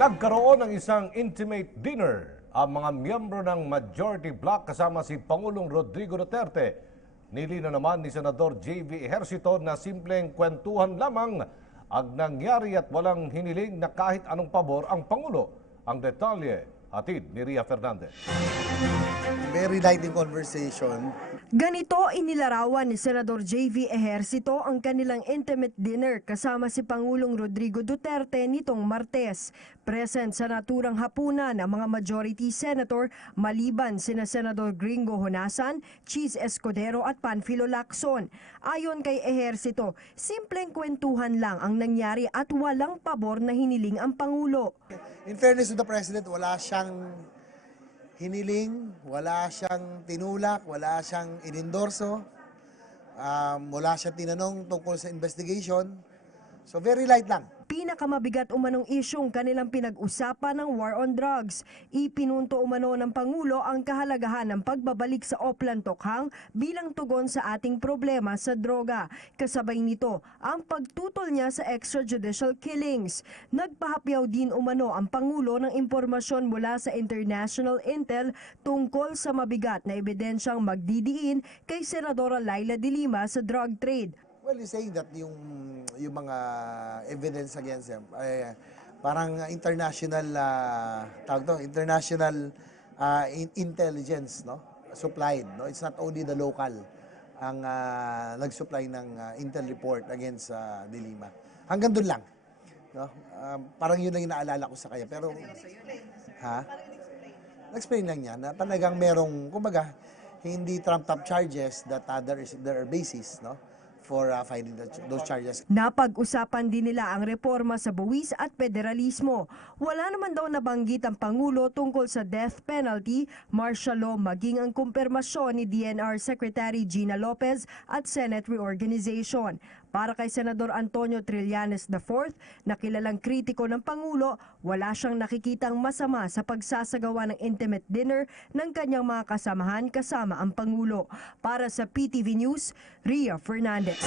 Nagkaroon ng isang intimate dinner ang mga miyembro ng Majority Bloc kasama si Pangulong Rodrigo Duterte. Nilinaw naman ni Senador J.V. Ejercito na simpleng kwentuhan lamang ang nangyari at walang hiniling na kahit anong pabor ang Pangulo. Ang detalye, hatid ni Ria Fernandez. Very light in conversation. Ganito inilarawan ni Senador J.V. Ejercito ang kanilang intimate dinner kasama si Pangulong Rodrigo Duterte nitong Martes. Present sa naturang hapunan ang mga majority senator maliban sina Senador Gringo Honasan, Cheese Escudero at Panfilo Lacson. Ayon kay Ejercito, simpleng kwentuhan lang ang nangyari at walang pabor na hiniling ang Pangulo. In fairness to the President, wala siyang hiniling, wala siyang tinulak, wala siyang inendorso, wala siyang tinanong tungkol sa investigation. So very light lang. Pinakamabigat umanong isyong kanilang pinag-usapan ng war on drugs. Ipinunto umano ng Pangulo ang kahalagahan ng pagbabalik sa Oplan Tokhang bilang tugon sa ating problema sa droga. Kasabay nito ang pagtutol niya sa extrajudicial killings. Nagpahapyaw din umano ang Pangulo ng impormasyon mula sa international intel tungkol sa mabigat na ebidensyang magdidiin kay Senadora Laila de Lima sa drug trade. Well, you're saying that yung mga evidence against them, parang international, international intelligence, no? Supplied, no? It's not only the local ang nag-supply ng intel report against De Lima. Hanggang doon lang, no? Parang yun lang yung naalala ko sa kanya. Pero, nag-explain lang niya na talagang merong, kumbaga, hindi trumped-up charges that there are basis, no? For finding those charges. Napag-usapan din nila ang reforma sa buwis at federalismo. Wala naman daw nabanggit ang Pangulo tungkol sa death penalty, martial law maging ang kumpirmasyon ni DNR Secretary Gina Lopez at Senate reorganization. Para kay Senador Antonio Trillanes IV, na kilalang kritiko ng Pangulo, wala siyang nakikitang masama sa pagsasagawa ng intimate dinner ng kanyang mga kasamahan kasama ang Pangulo. Para sa PTV News, Ria Fernandez.